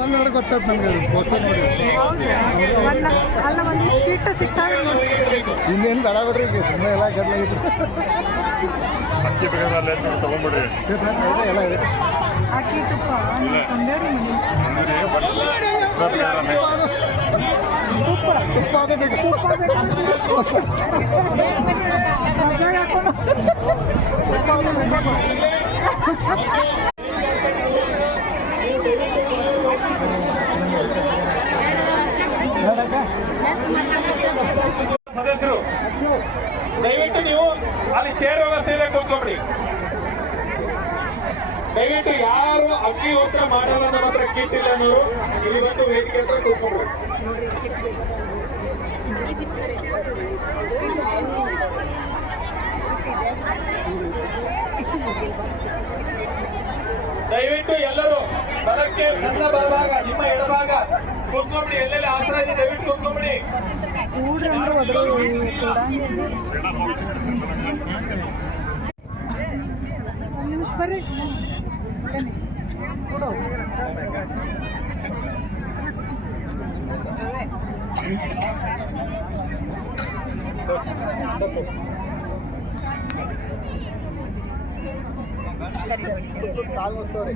ಬಂದವ್ರಿಗೆ ಗೊತ್ತಾಯ್ತು ನನಗೆ ಪೋಸ್ಟರ್ ನೋಡಿ. ಅಲ್ಲ ಒಂದು ಸ್ಕಿಟ್ ಸಿಗ್ತಾವೆ ಇನ್ನೇನು ಬೇಡ ಬಿಡ್ರಿ ಈಗ ಸುಮ್ಮನೆ ಎಲ್ಲ ಗಡ್ಲಾಗಿತ್ತು ಅಕ್ಕಿ ಬೇಕಾದ್ರೆ ತಗೊಂಡ್ಬಿಡ್ರಿ ಎಲ್ಲ ಇದೆ ಅಕ್ಕಿ ತುಪ್ಪ ತಂದೇರಿ ತುಪ್ಪ ಅದೇ ಬೇಕು ಸದಸ್ಯರು ದಯವಿಟ್ಟು ನೀವು ಅಲ್ಲಿ ಚೇರ್ ವ್ಯವಸ್ಥೆ ಕೂತ್ಕೊಬಿಡಿ. ದಯವಿಟ್ಟು ಯಾರು ಅಕ್ಕಿ ಊಟ ಮಾಡಲ್ಲ ನಮ್ಮ ಹತ್ರ ಕೀಟಿಲ್ಲ ಅನ್ನೋರು ಇವತ್ತು ವೇದಿಕೆ ಹತ್ರ ಕೂತ್ಕೊಬಿಡಿ. ದಯವಿಟ್ಟು ಎಲ್ಲರೂ ಬಲಕ್ಕೆ ನನ್ನ ಬಲಭಾಗ ನಿಮ್ಮ ಎಡಭಾಗ ಕೂತ್ಕೊಂಡ್ಬಿಡಿ. ಎಲ್ಲೆಲ್ಲಿ ಆಸರ ಇದೆ ದಯವಿಟ್ಟು ಕೂತ್ಕೊಂಡ್ಬಿಡಿ. ಬರ್ರಿ ಕಾಲ್ ಮುಚ್ತವ್ರಿ